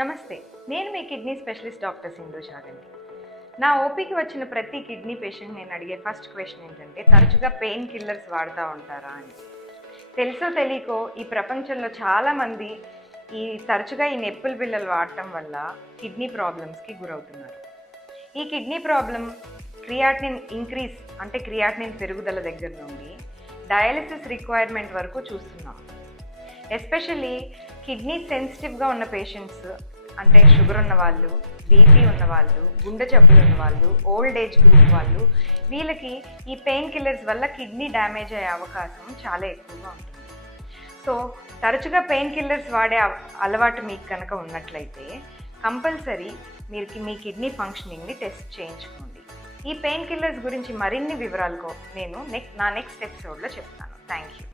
నమస్తే, నేను మీ kidney specialist doctor Sindhu Chaganti. నా ఓపీకి వచ్చిన ప్రతి కిడ్నీ పేషెంట్ నేను అడిగే ఫస్ట్ క్వశ్చన్ ఏంటంటే, తరచుగా పెయిన్ కిల్లర్స్ వాడుతూ ఉంటారా అని. తెలుసో తెలియకో ఈ ప్రపంచంలో చాలామంది తరచుగా ఈ నొప్పుల బిళ్ళలు వాడటం వల్ల కిడ్నీ ప్రాబ్లమ్స్కి గురవుతున్నారు. ఈ కిడ్నీ ప్రాబ్లం క్రియాటినిన్ ఇంక్రీజ్ అంటే క్రియాటినిన్ పెరుగుదల దగ్గర నుండి డయాలిసిస్ రిక్వైర్మెంట్ వరకు చూస్తున్నాం. ఎస్పెషల్లీ కిడ్నీ సెన్సిటివ్గా ఉన్న పేషెంట్స్ అంటే షుగర్ ఉన్నవాళ్ళు, బీపీ ఉన్నవాళ్ళు, గుండె జబ్బులు ఉన్నవాళ్ళు, ఓల్డ్ ఏజ్ గ్రూప్ వాళ్ళు, వీళ్ళకి ఈ పెయిన్ కిల్లర్స్ వల్ల కిడ్నీ డ్యామేజ్ అయ్యే అవకాశం చాలా ఎక్కువగా ఉంటుంది. సో తరచుగా పెయిన్ కిల్లర్స్ వాడే అలవాటు మీకు కనుక ఉన్నట్లయితే కంపల్సరీ మీరు మీ కిడ్నీ ఫంక్షనింగ్ని టెస్ట్ చేయించుకోండి. ఈ పెయిన్ కిల్లర్స్ గురించి మరిన్ని వివరాలకు నేను నా నెక్స్ట్ ఎపిసోడ్లో చెప్తాను. Thank you.